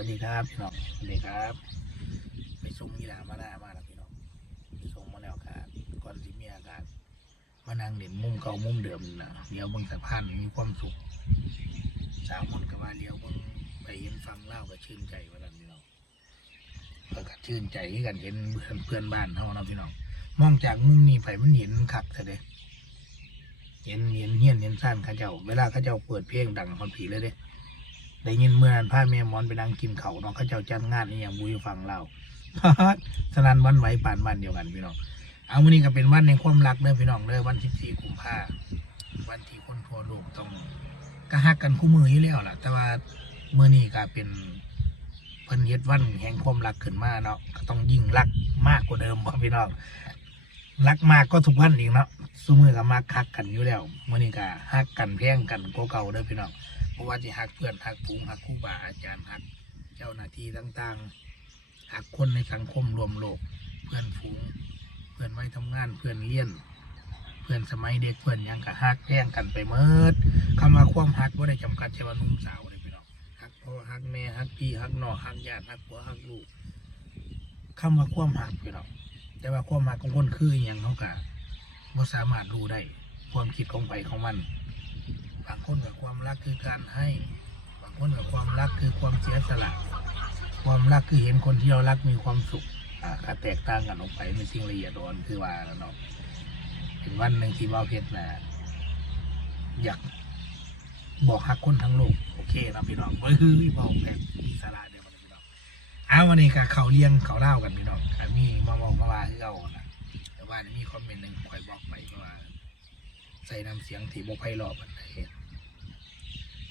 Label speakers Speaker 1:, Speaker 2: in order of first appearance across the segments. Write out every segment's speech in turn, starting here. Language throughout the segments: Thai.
Speaker 1: วัสดีครับพี่น้องสวัสดีครับ ไปส่งยีรามาหน้ามาแล้วพี่น้องไปส่งมาแล้วครับก่อนที่มีอากาศมานั่งเด่นมุมเก่ามุมเดิมนะเลี้ยวเบิ่งสะพานมีความสุขสาวคนก็ว่าเลี้ยวเบิ่งไปเห็นฟังเล่าก็ชื่นใจว่านั้นพี่น้องแล้วก็ชื่นใจกันเห็นเพื่อนเพื่อนบ้านเฮาเนาะพี่น้องมองจากมุมนี้ไปมันเห็นคักซะเด้เห็นเห็นเฮียนเห็นซ่านข้าเจ้า เวลาข้าเจ้าเปิดเพลงดังคนผีเลยเด้ ได้ยินเมื่อนั้นพาแม่หมอนไปนั่งกินเขาเน้องเขาเจ้าจัดงานนี่อย่างบุยฟังเราสนันวันไหวป่านวันเดียวกันพี่น้องเอาวันนี้ก็เป็นวันในความรักเด้อพี่น้องเด้อวันที่สี่กุมภาวันที่คนทั่วโลกต้องกระฮักกันคู่มืออยู่แล้วล่ะ แต่ว่าเมื่อนี้ก็เป็นเพิ่นเฮ็ดวันแห่งความรักขึ้นมาเนาะก็ต้องยิ่งรักมากกว่าเดิมบ่พี่น้องรักมากก็ทุกวันอีกเนาะสู้มือก็มากคักกันอยู่แล้วเมื่อนี้ก็ฮักกันแพงกันกว่าเก่าเด้อพี่น้อง ราะว่าที่หักเพื่อนหักฝูงหักครูบาอาจารย์หัก เจ้าหน้าที่ต่างๆหักคนในสังคมรวมโลก เพื่อนฝูง เพื่อนไว้ทำงานเพื่อนเลี้ยน เพื่อนสมัยเด็กเพื่อนยังกะหักแย่งกันไปเมิดคำว่าความหักว่าได้จำกัดเฉพาะหนุ่มสาวเลยพี่น้องหักพ่อหักแม่หักพี่หักน้องหักญาติหักผัวหักลูกคำว่าความหักพี่น้องแต่ว่าความหักของคนคืออย่างเขากะว่าสามารถรู้ได้ความคิดของไปของมัน บางคนกับความรักคือการให้ บางคนกับความรักคือความเสียสละ ความรักคือเห็นคนที่เรารักมีความสุขอ่าก็แตกต่างกันออกไปในสิ่งละเอียดอ่อนคือว่าแล้วเนาะเป็นวันหนึ่งที่ว่าเพชรนะอยากบอกฮักคนทั้งโลกโอเคนะพี่น้องเฮ้ยบอกแบบมีสาระเดี๋ยวมันพี่น้องเอาวันนี้ก็เขาเลี้ยงเขาเล่ากันพี่น้องก็มีมาบอกมาว่าที่เรานะแต่ว่ามีคอมเมนต์หนึ่งคอยบอกไปว่าใส่น้ำเสียงที่บกไพเราะบันได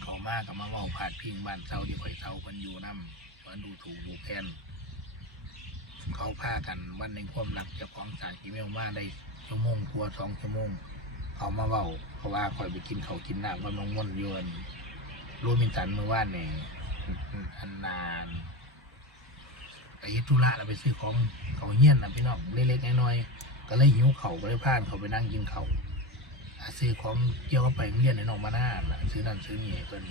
Speaker 1: เขามากกับมาเว่าผาดพิงบ้านเศร้าที่ข่อยเศร้ากันอยู่น้ำมันดูถูกดูแคลนเขาพากันวันในความรักเจ้าของสายอีเมลมาได้ชั่วโมงกว่าสองชั่วโมงเขามาเว้าเพราะว่าข่อยไปกินเขากินน้ำกับน้องม่อนยวนโรมินสันเมื่อวานเนี่ยอันนานไปเฮ็ดธุระแล้วไปซื้อของเขาเฮี้ยนนะพี่น้องเล็กๆน้อยๆก็เลยหิวเขาก็เลยพานเขาไปนั่งกินเขา ซื้อของเกี่ยวกับไปเรียนในน้องมาหน้าล่ะซื้อนั่นซื้อนี่เพิ่น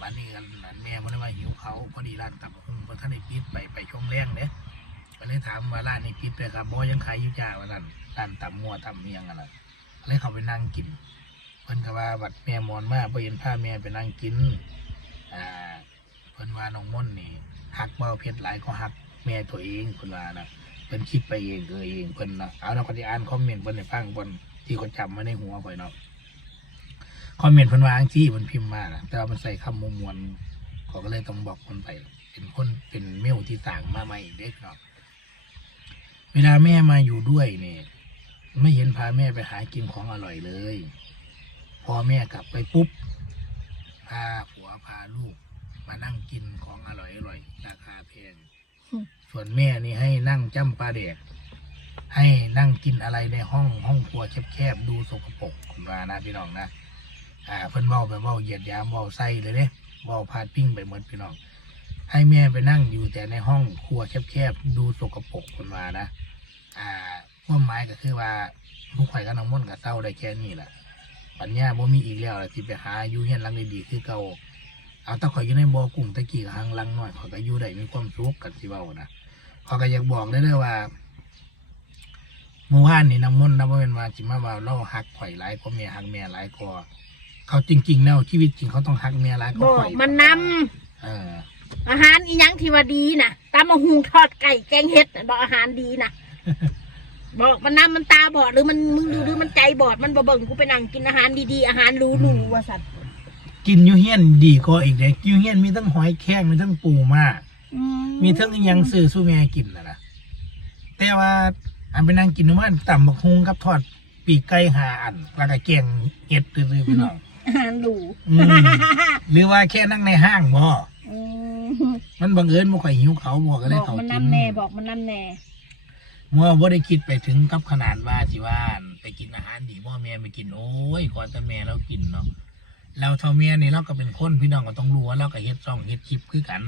Speaker 1: วันนี้กันนันแม่มันมาหิวเขาพอดีร้านตับหุ่งเพราะท่านได้ปิดไปไปช่วงแรงเด้ก็เลยถามว่าร้านนี้ปิดไปครับบ่ยังขายอยู่จ้าว่านั่นร้านตับมัวตับเมียงอะไรเลยเขาไปนั่งกินเพิ่นก็ว่าบัดแม่มอนมาบ่เห็นพาแม่ไปนั่งกินอ่าเพิ่นว่าน้องม่อนนี่ฮักเบาเพชรหลายก็ฮักแม่ตัวเองเพิ่นว่านะเพิ่นคิดไปเองเออเองเพิ่นนะเอาเราก็สิอ่านคอมเมนต์เพิ่นให้ฟังเพิ่น ที่เขาจำมาในหัวข่อยเนาะคอมเมนต์เพิ่นวาจังที่มันพิมพ์มานะแต่ว่ามันใส่คำมวมวนเขาก็เลยต้องบอกคนไป เป็นคนเป็นเมลที่ต่างมาใหม่เด็กเนาะเวลาแม่มาอยู่ด้วยเนี่ยไม่เห็นพาแม่ไปหากินของอร่อยเลย พอแม่กลับไปปุ๊บ พาผัวพาลูก มานั่งกินของอร่อยอร่อยราคาแพงส่วนแม่นี่ให้นั่งจ้ำปลาแดก ให้นั่งกินอะไรในห้องห้องครัวแคบๆดูสกปรกคุณว่านะพี่น้องนะอ่าเพิ่นเว้าไปเว้าเหยียดยามเว้าไส้เลยเนี่ยเว้าพาดพิงไปหมดพี่น้อง ให้แม่ไปนั่งอยู่แต่ในห้องครัวแคบๆดูสกปรกคุณว่านะอ่าความหมายก็คือว่าผู้ข่กับน้องม่นกับเศร้าได้แค่นี้แหละปัญญาบ่มีอีกแล้วละที่ไปหาอยู่เฮียนหลังดีๆคือเก่าเอาตะข่อยอยู่ในบ่อกุ้งตะกี้กับหางลังน้อยขอยก็อยู่ได้มีความสุขกันสิเว้านะขอยก็อยากบอกเลยเด้อว่า เมื่อวานนี่น้ำมนต์นะว่าเป็นว่าจิมาว่าเราหักข่อยหลายกว่าแม่หักแม่หลายกว่าเขาจริงๆแล้วชีวิตจริงเขาต้องหักแม่หลายก
Speaker 2: บ
Speaker 1: ว่า
Speaker 2: อก
Speaker 1: ข่อย
Speaker 2: มันน
Speaker 1: เออำ
Speaker 2: อาหารอีหยังที่ว่าดีนะตามมาหุงทอดไก่แกงเห็ดน่ะบอกอาหารดีนะบอกมันนำมันตาบอดหรือมันมึงดูหรือมันใจบอดมันบ่เบิ่งกูไปนั่งกินอาหารดีๆอาหารหรูๆว่าสัตว์
Speaker 1: กินอยูเฮียนดีกว่าอีกเด็กยูเฮียนมีทั้งหอยแข้งมีทั้งปูมามีทั้งอิหยังซื้อสู้แม่กินนะนะแต่ว่า อันไปนั่งกินมันต่ำบักฮุงกับทอดปีกไก่หาอันแล้วก็แกงเห็ดตื้อๆพี่น้อง
Speaker 2: อาหารหรู
Speaker 1: อืมหรือว่าแค่นั่งในห้างบ่
Speaker 2: อืม
Speaker 1: มันบังเอิญบ่ค่อยหิวเขาบ่ก็เล
Speaker 2: บ
Speaker 1: ย
Speaker 2: อก
Speaker 1: เขา
Speaker 2: มัน
Speaker 1: กิน
Speaker 2: นำแน่บอกมันนำแน่
Speaker 1: เมื่อบ่ได้คิดไปถึงกับขนาดว่าสิว่าไปกินอาหารดีพ่อแม่ไปกินโอ้ยขอแต่แม่เรากินเนาะเราเท่าแม่นี่เราก็เป็นคนพี่น้องก็ต้องรู้ว่าเราก็เฮ็ดซ่องเฮ็ดคลิปคือกัน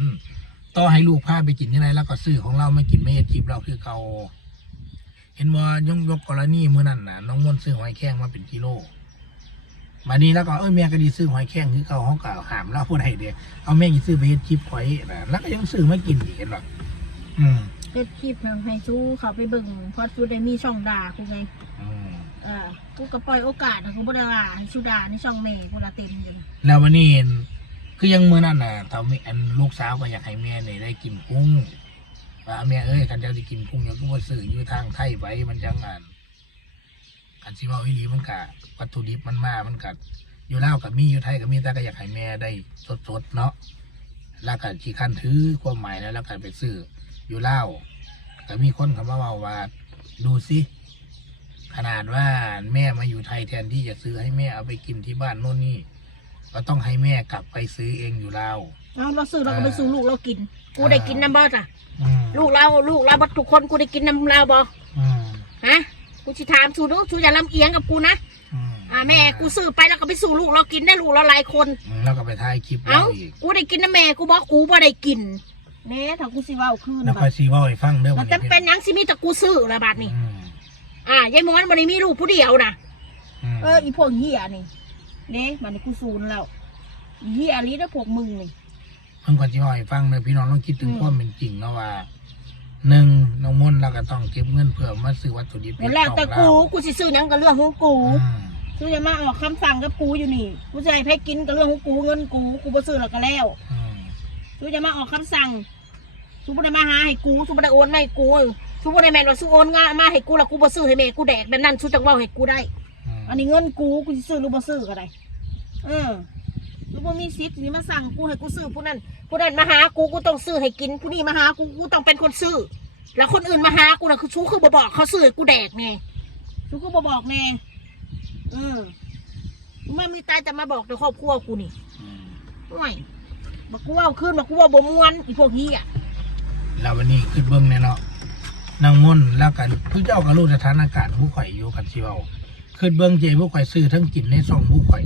Speaker 1: ต่อให้ลูกพาไปกินยังไงแล้วก็ซื้อของเรามากินไม่เฮ็ดคลิปเราคือเขา เห็นว่ายกยกกรณีเมื่อนั้นน่ะน้องมนต์ซื้อหอยแข้งมาเป็นกิโลมานี้แล้วก็เอ้ยแม่ก็ดีซื้อหอยแครงคือเก่าห้องเก่าหามแล้วพูดให้เดียเอาแม่กีซื้อไปเฮ็ดคลิปหอยนะแล้วก็ยังซื้อมากินอีกเห็นหรออืม
Speaker 2: เฮ็ดคลิปให้สู้เขาไปเบิ่งเพอสู้ได้มีช่องด่ากูไง
Speaker 1: อืม
Speaker 2: เออกูก็ปล่อยโอกาสนะกูบ่ได้ว่าให้สู้ด่าในช่องแม่กูละเต็มอยู่
Speaker 1: แล้ววันนี้คือยังมือนั่นน่ะทำให้อันลูกสาวก็อยากให้แม่เนี่ยได้กินกุ้ง ว่าแม่เอ้ยคันเจ้าจะกินกุ้งเดี๋ยก็มาซื้ออยู่ทางไทยไว้มันจังงานคันสิเว่าอีหลีมันกะวัตถุดิบมันมามันกะอยู่เลากับมีอยู่ไทยกับมีแต่ก็อยากให้แม่ได้สดๆเนาะแล้วก็ขี้คันถือความหมายแล้วแล้วก็ไปซื้ออยู่เลาก็มีคนเขามาว่าว่าดูสิขนาดว่าแม่มาอยู่ไทยแทนที่จะซื้อให้แม่เอาไปกินที่บ้านโน่นนี่ก็ต้องให้แม่กลับไปซื้อเองอยู่ลาว
Speaker 2: เอาเราซื้อเราก็ไปสู้อลูกเรากิน กูได้กินน้ำบ่จ้ะ
Speaker 1: อืม
Speaker 2: ลูกเราลูกเราบัดทุกคนกูได้กินน้ำเราบ่
Speaker 1: อืม
Speaker 2: ฮะกูสิถามสู้ดูสู้อย่าลำเอียงกับกูนะ
Speaker 1: อืม
Speaker 2: อ่าแม่กูซื้อไปแล้วก็ไปสู้ลูกเรากินได้ลูกเราหลายคน
Speaker 1: อืมแล้วก็ไปถ่ายคลิป
Speaker 2: เอ้า
Speaker 1: เราอีก
Speaker 2: กูได้กินน้ำแม่กูบอกกูบ่ได้กินแน่ถ้ากูสิเว้าคืน
Speaker 1: แล้ว
Speaker 2: บั
Speaker 1: ค่อ
Speaker 2: ด
Speaker 1: ยซีเว่าให้ฟังเด้อ
Speaker 2: มั
Speaker 1: วันน
Speaker 2: จะ
Speaker 1: นี้
Speaker 2: เป็นหยังสิมีแต่กูซื้อละบาดนี่
Speaker 1: อืม
Speaker 2: อ่ายายม้วนบ่ได้มีลูกผู้เดียวนะ
Speaker 1: อืม
Speaker 2: เอออีพวกเหี้ยนี่เด้มันนี่กูซูนแล้วอีเหี้ยลีนะพวกมึงนี่
Speaker 1: เพิ่งก่อนจะว่าให้ฟังเลยพี่น้องต้องคิดถึง
Speaker 2: อืม
Speaker 1: ความเป็นจริงเนาะว่าหนึ่งน้องมุ่นเราก็ต้องเก็บเงินเพื่อมาซื้อวัตถุดิบ
Speaker 2: แล้วแต่กูกูสิซื้อหยังก็เรื่องของกู
Speaker 1: อืม
Speaker 2: ซื้อจะมาออกคำสั่งกับกูอยู่นี่กูจะให้ให้กินก็เรื่องของกูเงินกูกูบ่ซื้อแล้วก็แล้ว
Speaker 1: อืม
Speaker 2: ซื้อจะมาออกคำสั่งซูบ่ได้มาหาให้กูซูบ่ได้โอนมาให้กูซูบ่ได้แม่นว่าซูโอนงานมาให้กูแล้วกูบ่ซื้อให้แม่กูแดกแบบนั้นซูจังเว้าให้กูได้
Speaker 1: ม
Speaker 2: อันนี้เงินกูกูสิซื้อหรือบ่ซื้อก็ได้เออ หรือบ่มีสิทธิ์นี่มาสั่งกูให้กูซื้อผู้นั้นผู้นั้นมาหากูกูต้องซื้อให้กินผู้นี้มาหากูกูต้องเป็นคนซื้อ แล้วคนอื่นมาหากูน่ะคือชูคือบ่บอกเขาซื้อให้กูแดกไงชูคือบ่บอกไงเออกูไม่มีตายจะมาบอกในครอบครัวกูนี่ห่วยบอกกูว่าขึ้นบอกกูว่าบ่มวนอีพวกนี้อะ
Speaker 1: แล้ววันนี้ขึ้นเบิ้งเนี่ยเนาะนางมนแล้วกันเพิ่งจะเอากระลูกสถานการณ์ผู้ข่อยอยู่กันสิเว้าขึ้นเบิ้งเจผู้ข่อยซื้อทั้งกินในซองผู้ข่อย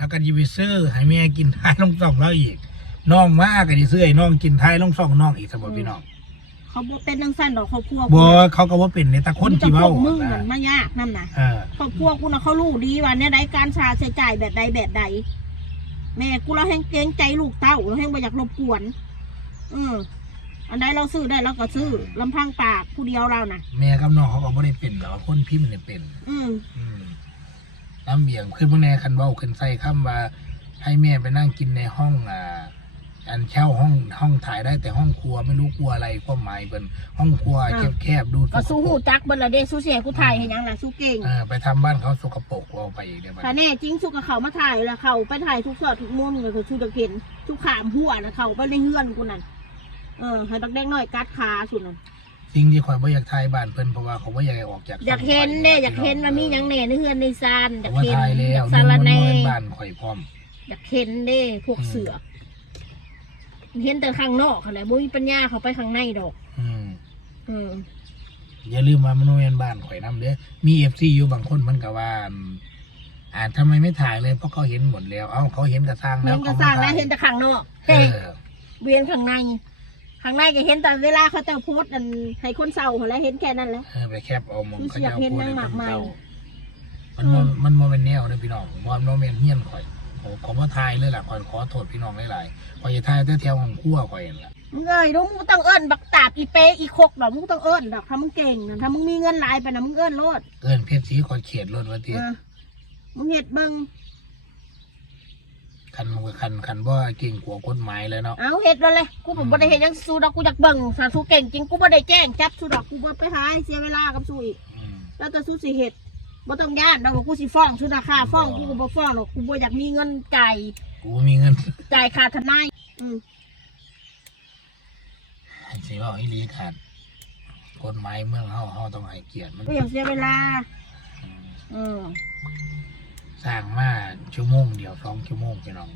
Speaker 1: แล้วก็ยิไปซื้อให้แม่กินท้ายลงซองแล้วอีกน้องมาก็ดิซื้อให้น้องกินท้ายลงซองน้องอีกสมบูพี่น้อง
Speaker 2: เขาบ่เป็นนังสั้นดอกครอบครัว
Speaker 1: บ่เขาก็ว่าเป็นในตะคน
Speaker 2: มีแต่
Speaker 1: ที่
Speaker 2: พ
Speaker 1: เว้าว
Speaker 2: กมึง
Speaker 1: นะ
Speaker 2: เหมือนมายากนั่นน่ะ
Speaker 1: เออ
Speaker 2: ครอบครัวกูนะเขารู้ดีว่าเนี่ยได้การชาใช้จ่ายแบบใดแบบใดแม่กูเราแห้งเกรงใจลูกเต้าเราแห้งไม่อยากรบกวนอืมอันใดเราซื้อได้เราก็ซื้อลำพังปากผู้เดียวเราน่ะ
Speaker 1: แม่กับน้องเขาก็บ่ได้เป็นหรอกคนพิมพ์เนี่ยเป็น
Speaker 2: อืม
Speaker 1: อืม น้ำเบี่ยงขึ้นพวกแน่คันเว้าขึ้นใส่คำว่าให้แม่ไปนั่งกินในห้องอ่าอันเช่าห้องห้องถ่ายได้แต่ห้องครัวไม่รู้กลัวอะไรความหมายเป็นห้องครัวแคบๆดู
Speaker 2: ก็สู้
Speaker 1: สกปร
Speaker 2: หู
Speaker 1: ก
Speaker 2: จักเบนละเด้สู้เสียกูถ่ายให้หยังล่ะสู้เก่ง
Speaker 1: เออไปทำบ้านเขาสกปรกเอาไปอีกเดี๋ยวมัน
Speaker 2: ถ้าแน่จริงสุกกับเขามาถ่ายแล้วเขาไปถ่ายทุกสอดทุกมุมเลยคือชูจะเห็นทุกขามหัวแล้วเขาไปในเฮือนกูนั่นเออให้บักแดงน้อยกัดขาสุดนั่น
Speaker 1: สิ่งที่ข่อยบ่อยากถ่ายบ้านเพิ่นเพราะว่าเขาบ่อยากให้ออกจาก
Speaker 2: อยากเห็นเด้อยากเห็นว่ามีหยังแหน่ในเฮือนในซานอ
Speaker 1: แต่
Speaker 2: ยาก
Speaker 1: ว่า
Speaker 2: เห็น
Speaker 1: ถ่ายแล้
Speaker 2: อ
Speaker 1: วยา
Speaker 2: กสารแหน่
Speaker 1: เงินบ้านข่อยพร้อม
Speaker 2: อยากเห็นเด้พวกเสือเห็นแต่ข้างนอกอะไรบ่มีปัญญาเขาไปข้างในดอก
Speaker 1: อืม
Speaker 2: อืม
Speaker 1: อย่าลืมว่ามันบ่แม่นบ้านข่อยนํเด้อมี FC อยู่บางคนมันก็ว่าอืมอ่าทำไมไม่ถ่ายเลยเพราะเขาเห็นหมดแล้ว เอ้าเขาเห็นกระสร้างแล้
Speaker 2: เห็
Speaker 1: วน
Speaker 2: ก็
Speaker 1: เขา
Speaker 2: สร้าง
Speaker 1: ถ่
Speaker 2: แล้ว
Speaker 1: ย
Speaker 2: เห็นแต่ข้างนอก
Speaker 1: เอ
Speaker 2: แต่
Speaker 1: อ
Speaker 2: เวียนข้างใน ข้างในก็เห็นแต่เวลาเขาจะโพสต์อันให้คนเศร้าหั้นแหล้วเห็นแค่นั้นแหละ
Speaker 1: เออไปแคบเอาหมอง
Speaker 2: คือ
Speaker 1: เขา
Speaker 2: เสีย
Speaker 1: จะ
Speaker 2: บเห็น
Speaker 1: พูดให้
Speaker 2: นางหมาก
Speaker 1: เพิ่น
Speaker 2: ใหม่
Speaker 1: เศร้ามันบ่มันบ่เป็นแนวเด้อพี่น้องบ่บ่แม่นเฮียนข่อยโอ้ขอบ่ทายเลยล่ะข่อยขอโทษพี่น้องหลายๆข่อยจะทายแต่แถวของครัวข่อยนั่นล่ะ
Speaker 2: มึงเอ้ยดูมึงต้องเอิ้นบักตาบอีเปอีคกดอกมึงต้องเอิ้นดอกถ้ามึงเก่งนะถ้ามึงมีเงินหลายไปนะมึงเอิ้นโลด
Speaker 1: เกินเพชรสีข่อยเขียดรถว่าติ
Speaker 2: เออมึงเห็ดเบิ่ง
Speaker 1: คันมันก็คันคันบ่เก่งกว่ากฎหมายแล้วเนาะ
Speaker 2: เอาเห็ดแล้วเลย กูผมบ่ได้เห็นยังสู้ดอกกูอยากเบิ่งถ้าสู้เก่งจริงกูบ่ได้แจ้งจับสู้ดอกกูบ่ไปหาให้เสียเวลากับสู้อีก
Speaker 1: อืม
Speaker 2: แล้วแต่สู้สิเห็ดบ่ต้องย่านดอกว่ากูสิฟ้องสู้ราคาฟ้องกูก็บ่ฟ้องหรอกกูบ่อยากมีเงินจ่าย
Speaker 1: กูบ่มีเงิน
Speaker 2: จ่ายค่าทนายอืม
Speaker 1: สิว่าอีหลีขาดกฎหมายเมืองเฮาเฮาต้องให้เกียรติมัน
Speaker 2: กูอยากเสียเวลา
Speaker 1: อืม
Speaker 2: เออ
Speaker 1: สร้างมาชั่วโมงเดียวสองชั่วโมงพี่น้อง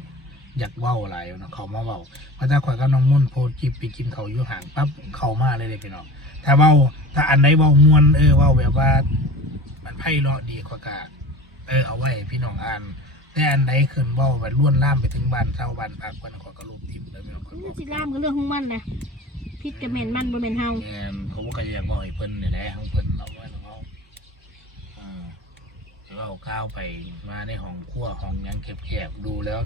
Speaker 1: อยากเว้าหลายเนาะเขามาเว้าเพราะถ้าข่อยกับน้องมุ่นโพสต์คลิปไปกินเขาวอยู่ห่างปั๊บเข้ามาเลยเลยพี่น้องถ้าเว้าถ้าอันใดเว้ามวนเออเว้าแบบว่า มันไพเราะดีกว่ากาเออเอาไว้ให้พี่น้องอ่านแต่อันใดขึ้นเว้าแบบล้วนล่ามไปถึงบ้านเช่าบ้านพักคนขอยก็รูปทิมเลยพี่น้องข้อย
Speaker 2: มัน
Speaker 1: บอก
Speaker 2: สิล่ามก็เรื่องของมันนะพิษกับแม่นมันบ่แม่นเฮา
Speaker 1: แม่นเขาก็อยากบอกให้เพิ่นนี่แหละของเพิ่นเอาไว้ของเขาอืม เอเราก้าวไปมาในห้องครัวห้องหยังแคบๆดูแล้ว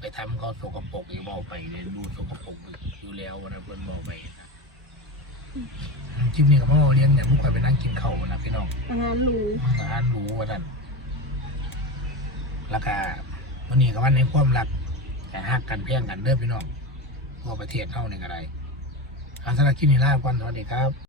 Speaker 1: ไปทำเขาสกปรกอย่าบอกไปเลยดูสกปรกอยู่แล้วนะเพื่อนบอกไปนะคลิปนี้กับพ่อเลี้ยงเนี่ยพวกใครไปนั่งกินข้าวนะพี่น้อง
Speaker 2: อาหารหรู
Speaker 1: อาหารหรูว่านั่นแล้วก็วันนี้ก็วันในความรักแต่หักกันเพียงกันเด้อพี่น้องทั่วประเทศเท่านี่ก็ได้อาสาฬกินนีลาก่อนสวัสดีครับ